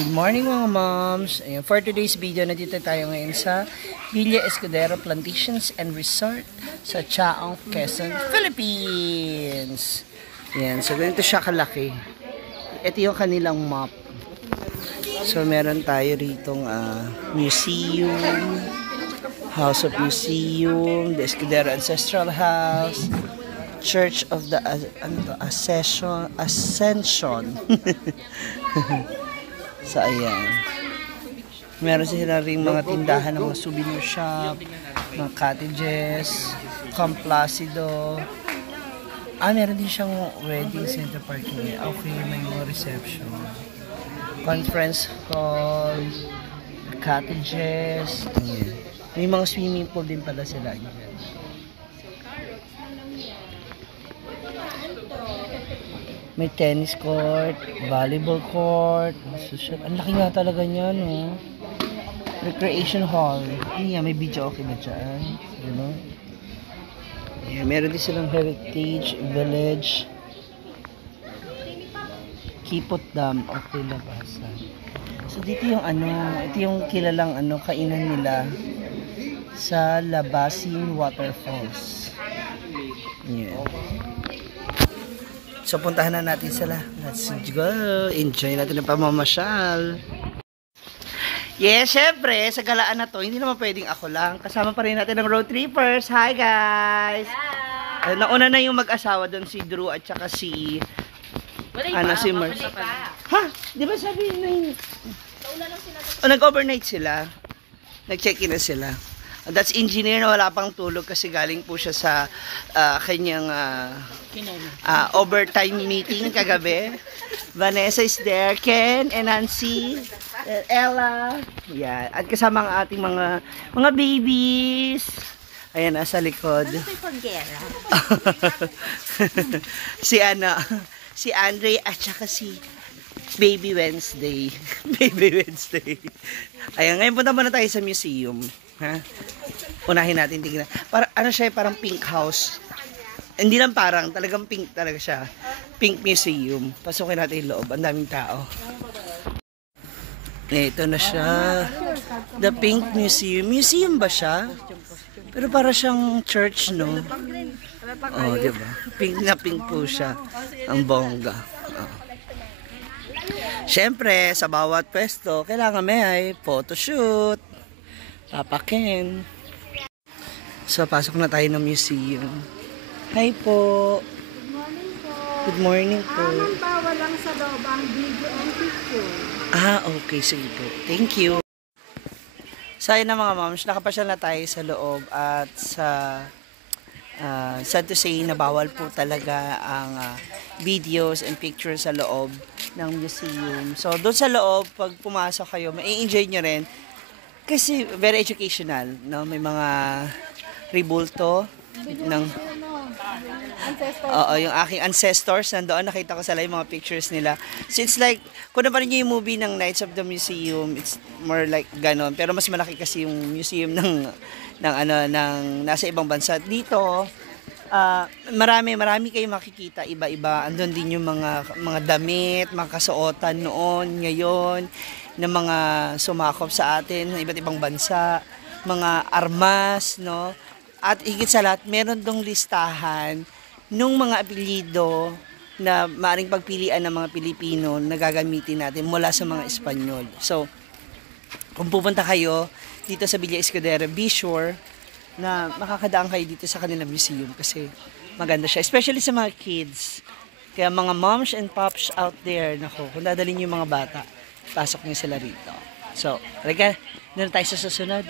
Good morning mga moms. Ayan, for today's video, nandito tayo ngayon sa Villa Escudero Plantations and Resort sa Chaong, Quezon, Philippines. Ayan, so ganito siya kalaki. Ito yung kanilang map. So meron tayo ritong museum, House of Museum, the Escudero Ancestral House, Church of the Ascension. So, ayan. Meron sila rin mga tindahan ng mga souvenir shop, mga cottages, Camp Placido. Meron din siyang wedding center parking. Okay, may mga reception. Conference hall, cottages. Ayan. May mga swimming pool din pala sila. May tennis court, volleyball court. Ang laki nga talaga niya, no? Recreation hall. May video okay ba dyan? You know? Yeah, meron din silang heritage village. Kipot Dam. Okay, labasan. So, dito yung ito yung kilalang kainan nila sa Labasin Waterfalls. Yeah. So, puntahan na natin sila. Let's go. Enjoy natin ang pamamasyal. Yes, syempre, sa galaan na to, hindi naman pwedeng ako lang. Kasama pa rin natin ng road trippers. Hi, guys! Hi! Nauna na yung mag-asawa doon, si Drew at saka si... si Mars. Ha? Di ba sabi na yun? Nag-overnight sila. Nag-check-in na sila. That's engineer na wala pang tulog kasi galing po siya sa kanyang overtime meeting kagabi. Vanessa is there, Ken and Nancy, Ella. Yeah, at kasama ang ating mga babies. Ayan, nasa likod. Ano may panggera? si Andre at saka si Baby Wednesday. Baby Wednesday. Ayan, ngayon punta muna tayo sa museum. Ha? Unahin natin tingnan. Siya, parang pink house. Hindi lang parang, talagang pink talaga siya. Pink museum. Pasukin natin yung loob. Ang daming tao. Ito na siya. The Pink Museum. Museum ba siya? Pero para siyang church, no? Oh, diba? Pink na pink po siya. Ang bongga. Oh. Siyempre, sa bawat pwesto, kailangan may photoshoot. Papa Ken. So, pasok na tayo ng museum. Hi po. Good morning po. Good morning po. Bawal lang sa loob ang video and picture. Okay. Sige po. Thank you. So, ayun na mga moms. Nakapasyal na tayo sa loob at sad to say na bawal po talaga ang videos and pictures sa loob ng museum. So, doon sa loob, pag pumasok kayo, ma-enjoy nyo rin. Kasi very educational, no? May mga ribulto ng yung aking ancestors nandoon, nakita ko sila yung mga pictures nila. So it's like, kung na pa rin yung movie ng Knights of the Museum, it's more like ganon. Pero mas malaki kasi yung museum ng nasa ibang bansa. Dito, marami kayong makikita, iba-iba. Andun din yung mga damit, mga kasuotan noon, ngayon, ng mga sumakop sa atin ng iba't ibang bansa, mga armas, no? At higit sa lahat, meron dong listahan nung mga apelyido na maaring pagpilian ng mga Pilipino na gagamitin natin mula sa mga Espanyol. So, kung pupunta kayo dito sa Villa Escudero, be sure na makakadaan kayo dito sa kanilang museum kasi maganda siya. Especially sa mga kids. Kaya mga moms and pops out there, nako, kung dadalhin yung mga bata, pasok niyo sila rito. So, halika, doon tayo sa susunod.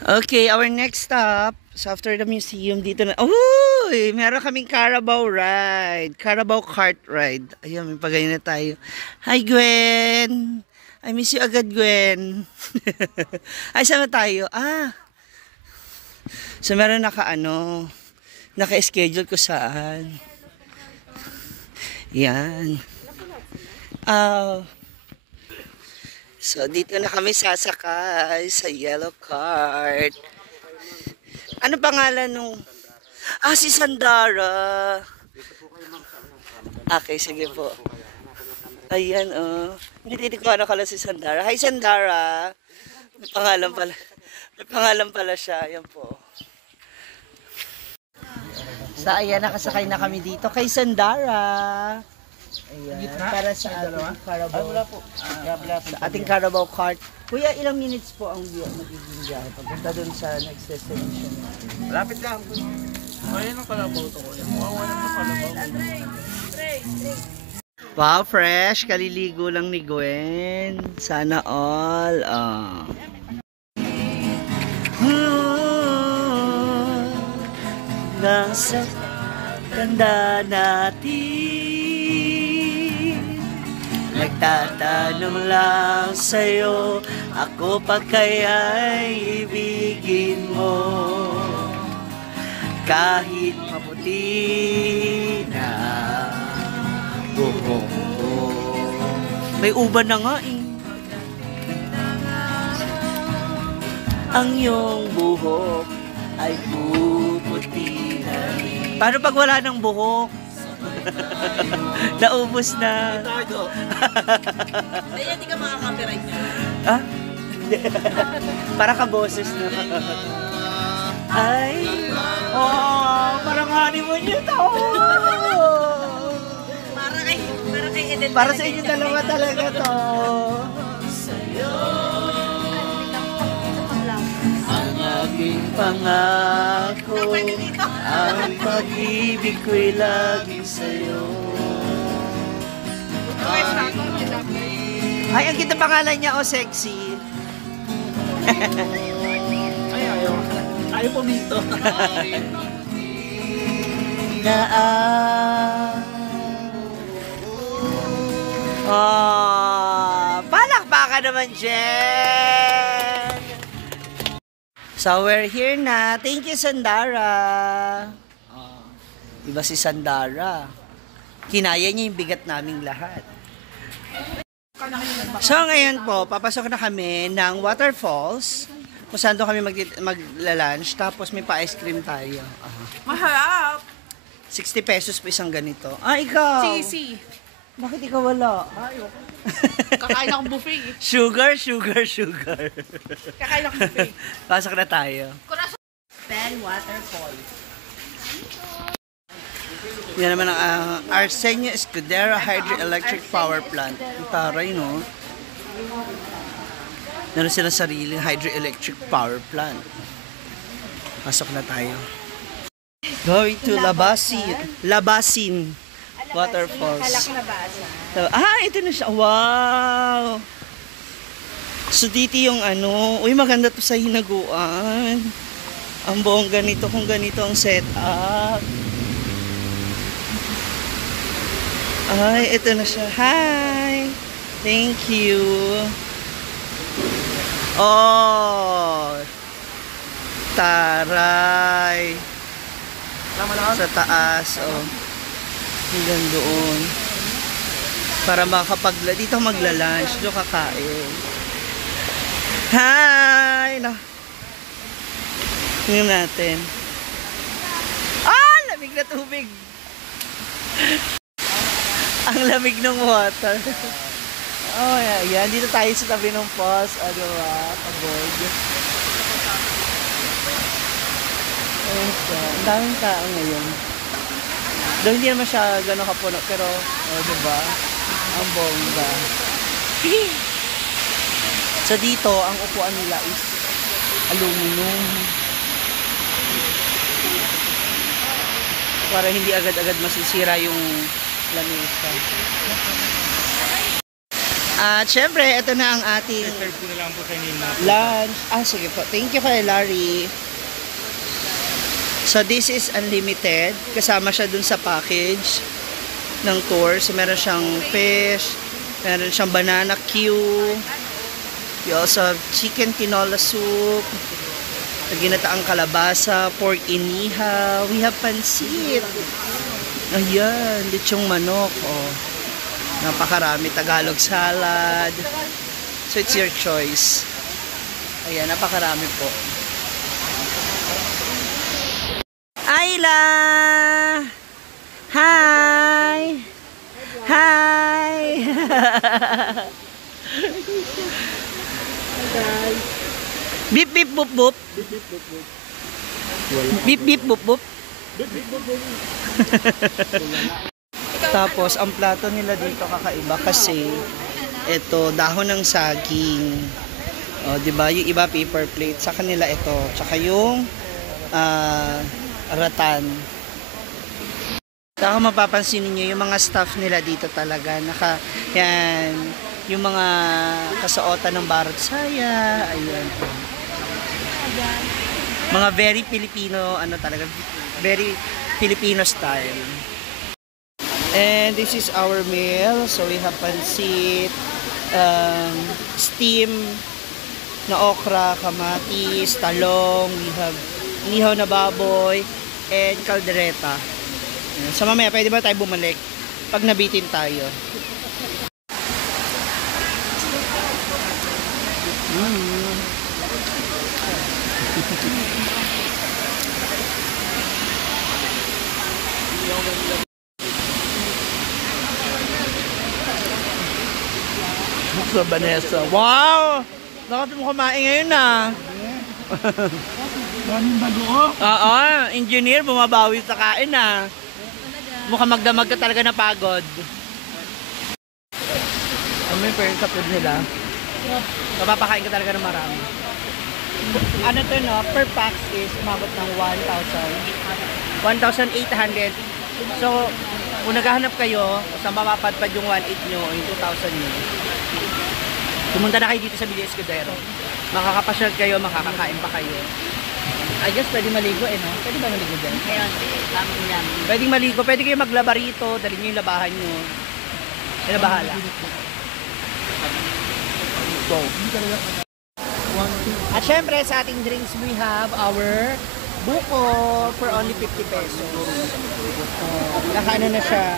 Okay, our next stop, so after the museum, dito na, meron kaming Carabao ride. Carabao cart ride. Ayun, may pagayon na tayo. Hi, Gwen! I miss you agad, Gwen. Ay, saan na tayo? So, meron naka-schedule ko saan. Yan. So, dito na kami sasakay sa yellow cart. Ano pangalan nung... si Sandara. Okay, sige po. Ayan, oh. Hindi ko ano kala si Sandara. Hi, Sandara. May pangalan pala. May pangalan pala siya. Ayan po. So, ayan, nakasakay na kami dito kay Sandara. Ayan, para sa ating Carabao. Sa ating Carabao cart. Kuya, ilang minutes po ang magiging biyahe pagpunta dun sa next destination? Lapit lang. Ayun ang Carabao to ko. Mawawa lang na Carabao. Wow, fresh. Kaliligo lang ni Gwen. Sana all. Nasa tanda natin, nagtatanong lang sa'yo, ako pa kaya'y ibigin mo, kahit maputi na buhok ko. May uban na nga eh. Ang iyong buhok ay puputi na rin. Paano pag wala ng buhok? Naubos na. Hindi ka makaka-copyright niya. Ah? Para ka boses na. Ay, parang honeymoon yun to. Para kay Eden. Para sa inyo dalawa talaga to. Ang aking pangako, ang pag-ibig ko'y lagi sa'yo. Ay, ang ganda pangalan niya, oh, sexy. Ay, ayaw. Ayaw po dito. Palakpakan naman, Jen! So, we're here na. Thank you, Sandara. Iba si Sandara. Kinaya niya yung bigat naming lahat. So, ngayon po, papasok na kami ng waterfalls. Kung saan doon kami magla-lunch. Tapos may pa-ice cream tayo. Maharap. 60 pesos po isang ganito. Ah, ikaw? Sisi. Bakit ikaw wala? Kakain akong buffet. Sugar. Kakain akong buffet. Pasok na tayo. Bell Waterfall. Yan naman ang Arsenio Escudero Hydroelectric Power Plant. Ang taray, no? Meron silang sariling hydroelectric power plant. Pasok na tayo. Going to Labasin Waterfalls. So, ito na siya. Wow! So, dito yung ano. Uy, maganda to sa hinaguan. Ang bongga nito kung ganito ang setup. Ay, ito na siya. Hi! Thank you. Oh! Taray! Sa taas, oh. Hanggang doon. Para dito magla-lunch, doon kakain. Hi! Tingnan natin. Lamig na tubig. Ang lamig ng water. Oh, yan. Dito tayo sa tabi ng falls. Ano ba? Pagod. Ayun siya. Ang daming tao ngayon. Doon hindi naman siya gano'ng kapuno. Pero, diba? Ang bongga. So dito, ang upuan nila is aluminum. Para hindi agad-agad masisira yung lamesa. At syempre, ito na ang ating Serve ko na lang po sa inyo na. lunch. Sige po. Thank you kay Larry. So this is unlimited. Kasama siya dun sa package ng tour. So meron siyang fish, meron siyang banana Q. You also have chicken tinola soup, ginataang kalabasa, pork inihaw. We have pansit. Ayan, lechong manok. Oh. Napakarami. Tagalog salad. So it's your choice. Ayan, napakarami po. Ayla! Hi! Hi! Bip bip bup bup. Bip bip bup bup. Tapos ang plato nila dito kakaiba kasi ito dahon ng saging. O, 'di ba? Yung iba paper plate, sa kanila ito. Tsaka yung ratan. Saka mapapansin niyo yung mga staff nila dito talaga yan, yung mga kasuotan ng Barot Saya, ayan. Mga very Filipino, talaga, very Filipino style. And this is our meal. So we have pansit, steam na okra, kamatis, talong, we have inihaw na baboy, and kaldereta. So mamaya, pwede ba tayo bumalik pag nabitin tayo? So, Vanessa. Wow! Bakit mo kumain ngayon na? Daming bago. Oo, engineer, bumabawi sa kain na. Mukhang magdamag ka talaga na pagod. Ano yung parang sa food nila? Napapakain ka talaga ng marami. Ano to, no? Per pax is umabot ng 1,800. So, kung naghahanap kayo, saan mapapadpad yung 1,800 nyo o yung 2,000 nyo, pumunta na kayo dito sa Villa Escudero. Makakapasyal kayo, makakakain pa kayo. I guess pwede maligo no? Pwede ba maligo dyan? Ngayon, lang. Pwede maligo, pwede kayo maglaba rito, dali nyo yung labahan nyo. Yan na bahala. Go. At syempre sa ating drinks, we have our buko for only 50 pesos. Nakaano na siya,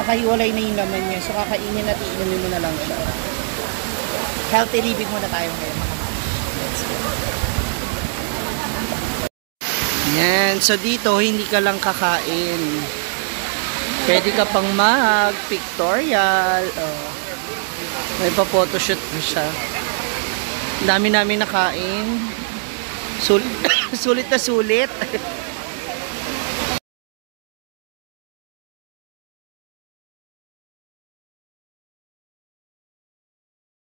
nakahiwalay na yung laman niya. So kakainin at iinumin mo na lang siya. Healthy living muna tayo ngayon. Let's go. Yan. So dito, hindi ka lang kakain. Pwede ka pang mag-pictorial. Oh. May pa-photoshoot mo siya. Dami namin nakain. Sulit na sulit.